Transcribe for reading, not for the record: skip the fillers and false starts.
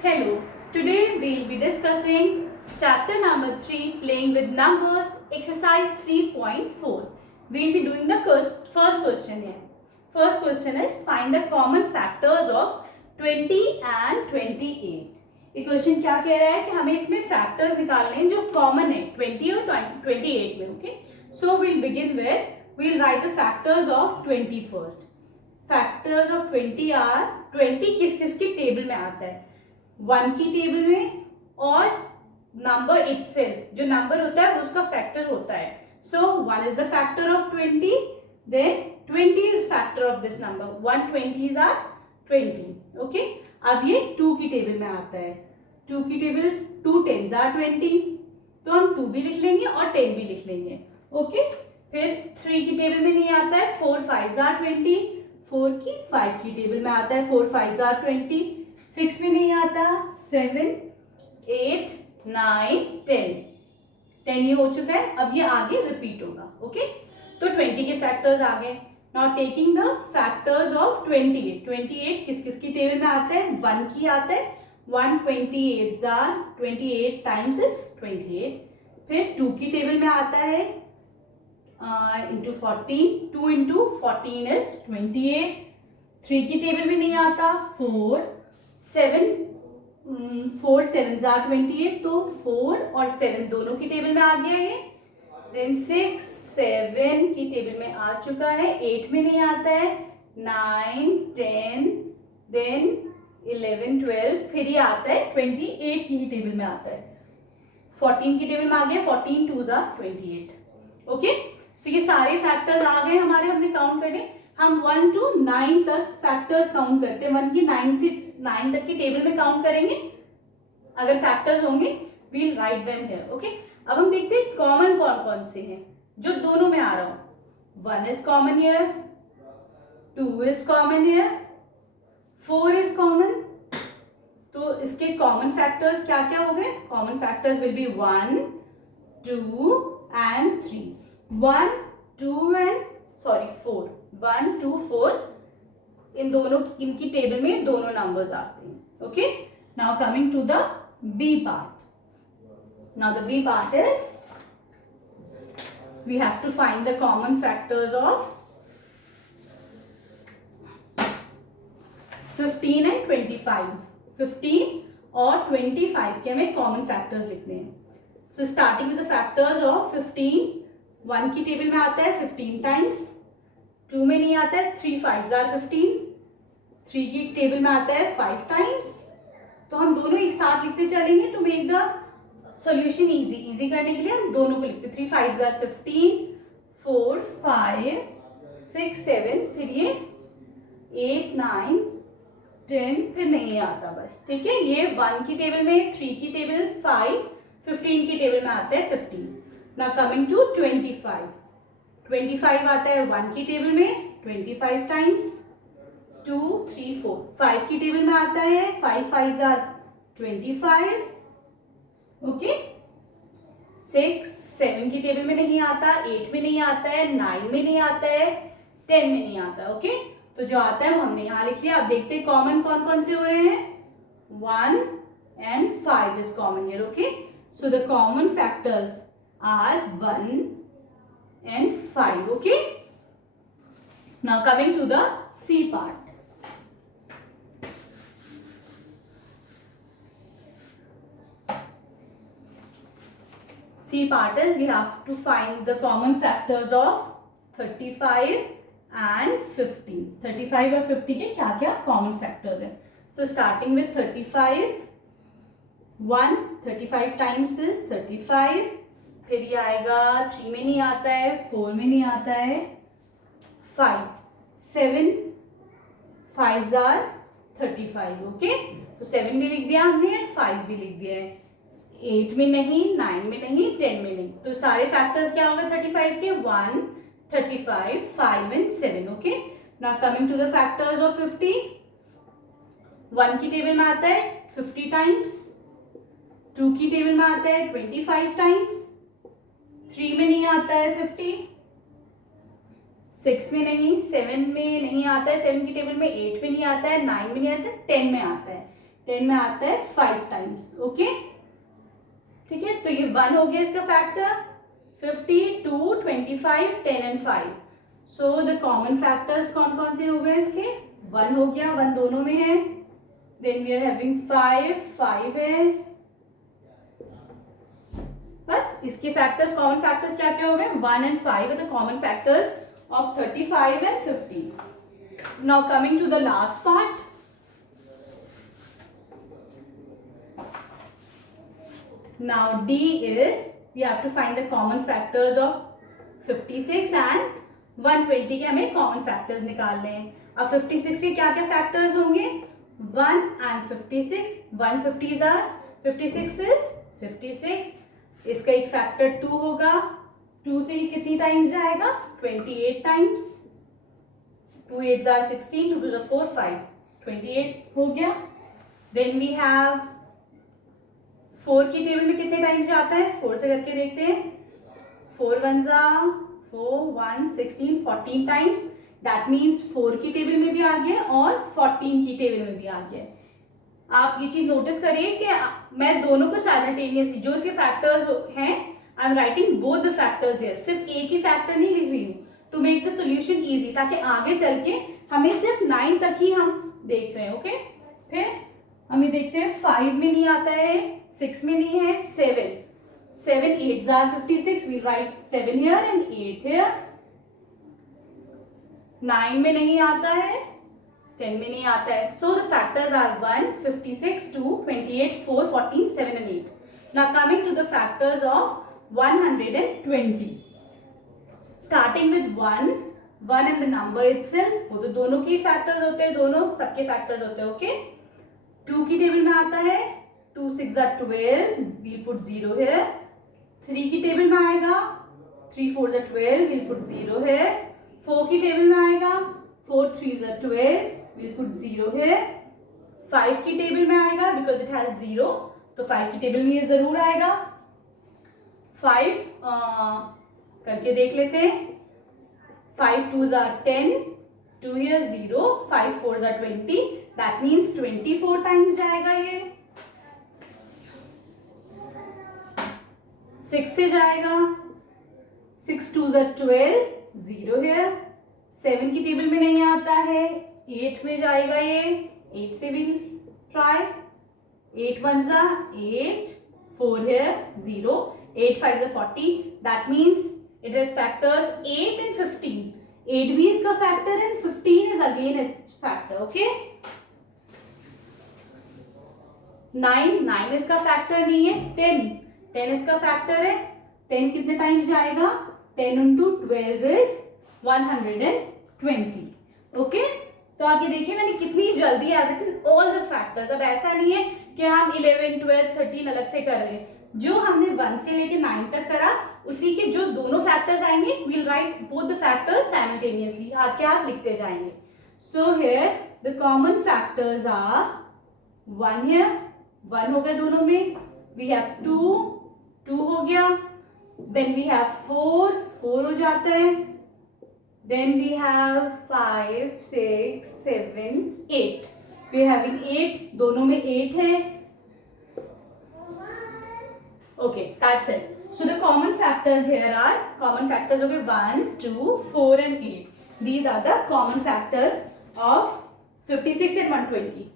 Hello, today we'll be discussing chapter number 3, playing with numbers, exercise 3.4. We'll be doing the first question here. First question is find the common factors of 20 and 28. ये question क्या कह रहा है कि हमें इसमें factors निकालने हैं जो कॉमन है 20 और 28 में. Okay, so we'll begin with we'll write the factors of 20 first. Factors of 20 are 20 किस किस की टेबल में आता है, 1 की टेबल में और नंबर इटसेल्फ जो नंबर होता है वो उसका फैक्टर होता है. So 1 is the factor of 20, then 20 is factor of this number, 1 20s are 20. Okay, अब ये 2 की टेबल में आता है, 2 की टेबल 2 10s आर 20, तो हम 2 भी लिख लेंगे और 10 भी लिख लेंगे. ओके, फिर 3 की टेबल में नहीं आता है, 4 5s आर 20, 4 की 5 की टेबल में आता है, 4 5s आर 20, 6 में नहीं आता, 7 8 9 10 10 ये हो चुका है. अब ये आगे रिपीट होगा. ओके, तो 20 के फैक्टर्स आ गए. Now taking the factors of 28. 28 किस किस की टेबल में आता है, 1 की आता है, 1 28s आर 28 टाइम्स इज 28. फिर 2 की टेबल में आता है इंटू 14, 2 इंटू 14 इज 28. 3 की टेबल में नहीं आता, 4 7s आर 28, तो 4 और 7 दोनों की टेबल में आ गया ये. देन 6 7 की टेबल में आ चुका है, 8 में नहीं आता है, 9 10 देन 11 12, फिर ये आता है 28 की टेबल में आता है, 14 की टेबल में आ गया, 14 2s आर 28. ओके, सो ये सारे फैक्टर्स आ गए हमारे, हमने काउंट करे. हम 1 to 9 तक फैक्टर्स काउंट करते हैं, 1 की 9 से 9 तक की टेबल में काउंट करेंगे. अगर फैक्टर्स होंगे will write them here. Okay, अब हम देखते हैं कॉमन कौन कौन से हैं जो दोनों में आ रहा हूं. 1 is common here, 2 is common here, 4 is common. तो इसके कॉमन फैक्टर्स क्या क्या हो गए, common factors will be 1 2 and 3. 1 2 and 4, 1 2 4 इन दोनों इनकी टेबल में दोनों नंबर्स आते हैं. Okay, now coming to the B part. Now the B part is we have to find the common factors of 15 and 25. 15 और 25 के हमें कॉमन फैक्टर्स लिखने हैं. So starting with the factors of 15, 1 की टेबल में आता है 15 टाइम्स, 2 में नहीं आता है, 3 5s आर 15, 3 की टेबल में आता है 5 टाइम्स. तो हम दोनों एक साथ लिखते चलेंगे to make the solution easy करने के लिए हम दोनों को लिखते. 3 5s आर 15, 4 5 6 7, फिर ये 8 9 10, फिर नहीं आता बस. ठीक है, ये 1 की टेबल में, 3 की टेबल 5, 15 की टेबल में आता है 15. Now coming to 25. 25 आता है 1 की टेबल में 25 टाइम्स, 2 3 4, 5 की टेबल में आता है, 5 5s आर 25. ओके, 6 7 की टेबल में नहीं आता, 8 में नहीं आता है, 9 में नहीं आता है, 10 में नहीं आता. ओके, तो जो आता है वो हमने यहाँ लिख लिया. अब देखते हैं कॉमन कौन कौन से हो रहे हैं. 1 and 5 is common here. Okay, so the common factors are 1 and 5. Okay, now coming to the C part. C part is we have to find the common factors of 35 and 15. 35 और 50 के क्या क्या कॉमन फैक्टर्स हैं. So starting with 35, 1 35 times is 35, फिर ये आएगा 3 में नहीं आता है, 4 में नहीं आता है, 5 7 5s आर 35. ओके, तो 7 भी लिख दिया हमने, 5 भी लिख दिया है, 8 में नहीं, 9 में नहीं, 10 में नहीं. तो सारे फैक्टर्स क्या होंगे 35 के, 1 35 5 and 7. Okay, now coming to the factors of 50. 1 की टेबल में आता है 50 टाइम्स, 2 की टेबल में आता है 25 टाइम्स, 3 में नहीं आता है 50, 6 में नहीं, 7 में नहीं आता है, 7 की टेबल में, 8 में नहीं आता है, 9 में नहीं आता है, 10 में आता है. 10 में आता है 5 टाइम्स. ओके, ठीक है. तो ये 1 हो गया इसका factor. 50, 2, 25, 10 and 5. So the common factors कौन कौन से हो गए इसके? 1 हो गया, 1 दोनों में है. देन वी आर हैविंग 5 है. बस इसके फैक्टर्स, कॉमन फैक्टर्स क्या क्या हो गए? 1 and 5 are the common factors of 35 and 50. Now coming to the last part. Now D is we have to find the common factors of 56 and 120 के हमें common factors निकालने हैं. अब 56 के क्या क्या factors होंगे? 1 and 56. 150s are 56 is 56. इसका एक फैक्टर 2 होगा. 2 से कितनी टाइम्स जाएगा? 28 times. 2 8s are 16, 2 2s are 4 5. 28 हो गया. देन वी हैव 4 की टेबल में कितने टाइम्स जाता है? 4 से करके देखते हैं. 4 1s are 4 1 16 14 times. That means 4 की टेबल में भी आ गया और 14 की टेबल में भी आ गया. आप ये चीज नोटिस करिए कि मैं दोनों को साइमल्टेनियसली, जो इसके फैक्टर्स हैं, I am writing both the factors here. सिर्फ एक ही फैक्टर नहीं लिख रही हूँ to make the solution easy, ताकि आगे चल के हमें सिर्फ 9 तक ही हम देख रहे हैं. ओके, फिर हम ये देखते हैं 5 में नहीं आता है, 6 में नहीं है, 7 8s are 56. We write 7 here and 8 here. 9 में नहीं आता है, 10 में नहीं आता है. So the factors are 1, 56, 2, 28, 4, 14, 7 and 8. Now coming to the factors of 120. Starting with 1 and the number itself. वो तो दोनों की फैक्टर्स होते हैं, दोनों सबके फैक्टर्स होते हैं. ओके, 2 की टेबल में आता है. 2 6 are 12. We'll put 0 here. 3 की टेबल में आएगा. 3 4s are 12. We'll put 0 here. 4 की टेबल में आएगा. 4 3s are 12. We'll put 0 here. 5 की टेबल में आएगा because it has 0. तो 5 की टेबल में ये जरूर आएगा. 5 करके देख लेते हैं. 5 2s are 10. 2 here 0. 5 4s are 20. That means 24 times जाएगा ये. 6 से जाएगा. 6 2s are 12. 0 here. 7 की टेबल में नहीं आता है. 8 में जाएगा ये. 8 से will try. 8 1s are 8. 4 here 0. 8 5s are 40. That means it has factors 8 and 15. 8 भी इसका factor and 15 is again its factor. Okay. 9 इसका फैक्टर नहीं है. 10 इसका फैक्टर है. 10 कितने टाइम्स जाएगा? 10 into 12 is 120. ओके, तो आप ये देखिए मैंने कितनी जल्दी I written all the factors. अब ऐसा नहीं है कि हम 11 12 13 अलग से कर रहे हैं. जो हमने 1 से लेके 9 तक करा, उसी के जो दोनों फैक्टर्स आएंगे will write both the factors simultaneously. हाथ के हाथ लिखते जाएंगे. So here the common factors are 1 here. 1 हो गया दोनों में. वी हैव 2 हो गया. देन वी हैव 4 हो जाता है. Then we have 5 6 7 8. We are having 8. दोनों में 8 है. Okay, that's it. So the common factors here are, common factors हो गए 1 2 4 and 8. These are the common factors of 56 and 120.